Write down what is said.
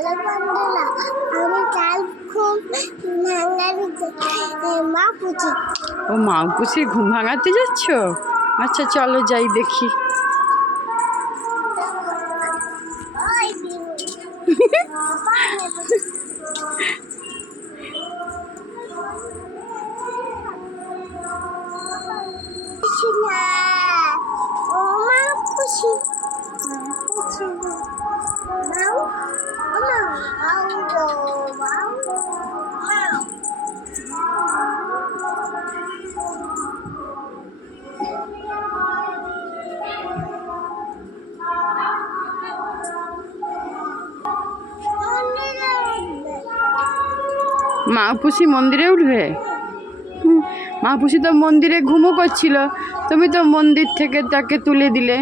Hello বন্ধুরা, আমি কাল ঘুম ভাঙাতে মা পুচি। ও মা পুষির ঘুম ভাঙাতে যাচ্ছ? আচ্ছা চলো যাই দেখি। ও মা পুচি, মাউ মাউ মাউ মাউ। মা পুষি মন্দিরে উঠবে? মা পুষি তো মন্দিরে ঘুমো করছিল, তুমি তো মন্দির থেকে তাকে তুলে দিলে।